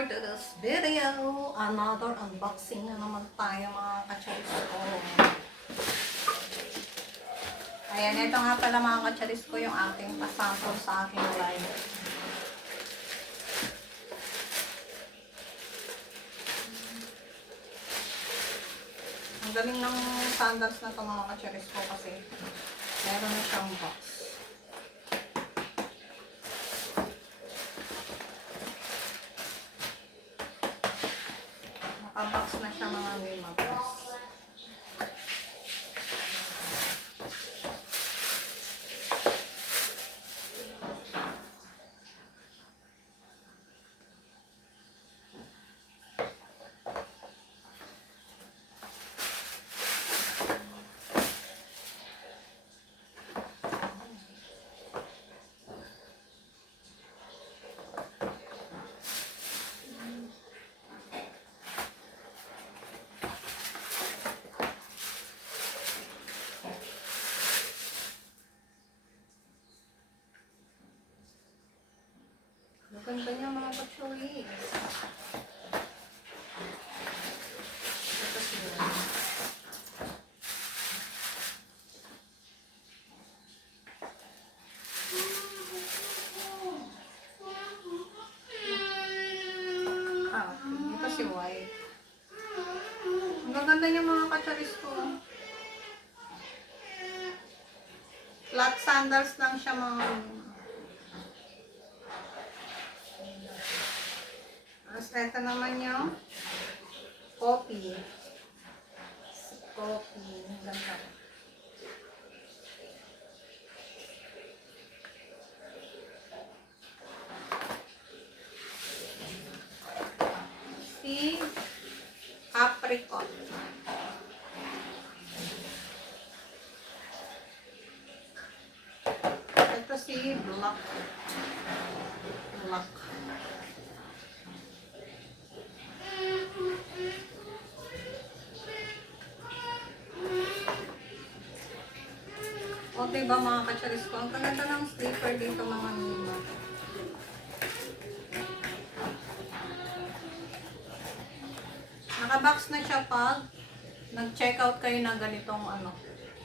for today's video. Another unboxing na naman tayo mga kacharis ko. Ayan, ito nga pala mga kacharis ko yung ating pasample sa aking live. Ang galing ng sandals na ito mga kacharis ko kasi meron na siyang box. Nakabox na siya mga mimabos. Maganda niya mga kachoy. Ito sila. Ito si white. Ang gaganda niya mga kacharis ko. Flat sandals lang siya mga. Tapos ito naman yung coffee. Coffee. Ganda. Si apricot. Ito si black. Black. O diba mga kacharis ko, ang ganda ng slipper dito mga nila. Nakabox na siya pag nag-check out kayo ng ganitong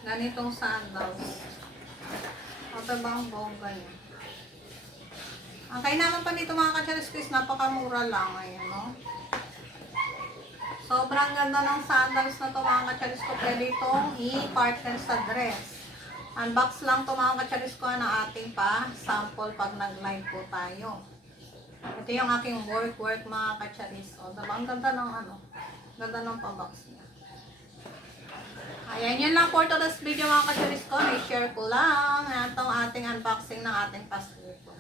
ganitong sandals. O diba ang bongga niya. Ang kainaman pa nito mga kacharis ko is napakamura lang. Ayan, no? Sobrang ganda ng sandals na to mga kacharis ko. Pwede itong i-partner sa dress. Unbox lang to mga kacharis ko na ating pa sample pag nag-live po tayo. Ito yung aking work mga kacharis. O, diba? Ang ganda ng ganda ng pa-box niya. Ayan, yun lang for today's video mga kacharis ko. I-share ko lang itong ating unboxing ng ating pa-slipper.